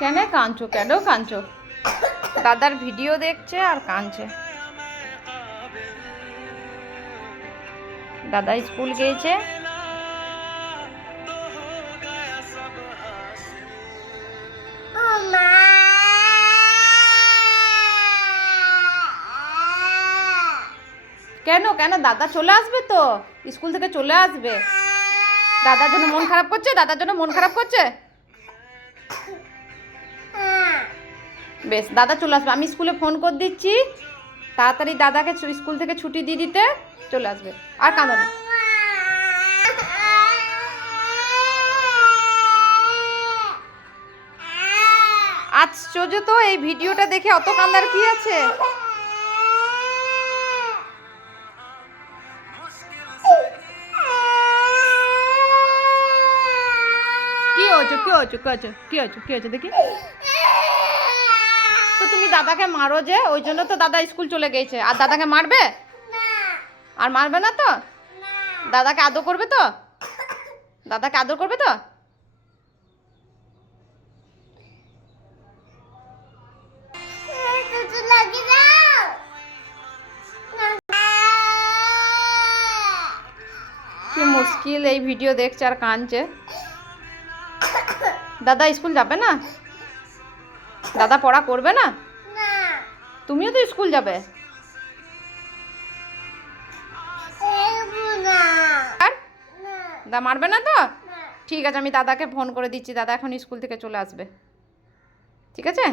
কেন কাঁদছো, কেন কাঁদছো? দাদার ভিডিও দেখছে আর কাঁদছে। দাদা স্কুল গিয়েছে। কেন কেন দাদা চলে আসবে তো, স্কুল থেকে চলে আসবে। দাদার জন্য মন খারাপ করছে, দাদার জন্য মন খারাপ করছে। বেশ, দাদা চলে আসবে। আমি স্কুলে ফোন করে দিচ্ছি, তাড়াতাড়ি দাদাকে স্কুল থেকে ছুটি দিয়ে দিতে চলে আসবে। আর কাঁদো না। আশ্চর্য তো, এই ভিডিওটা দেখে অত কান্দার কি আছে? কি হয়েছে, কি হয়েছে, কি হয়েছে, কি হয়েছে, কি হয়েছে দেখি তো? তুমি দাদাকে মারো যে, ওই জন্য তো দাদা স্কুল চলে গেছে। আর দাদাকে মারবে? আর মারবে না তো? দাদাকে আদর করবে তো? দাদাকে আদর করবে তো? কি মুশকিল, এই ভিডিও দেখছে আর কাঁদছে। দাদা স্কুল যাবে না? দাদা পড়া করবে না? তুমিও তো স্কুল যাবে। দাদা মারবে না তো? ঠিক আছে, আমি দাদাকে ফোন করে দিচ্ছি, দাদা এখন স্কুল থেকে চলে আসবে। ঠিক আছে।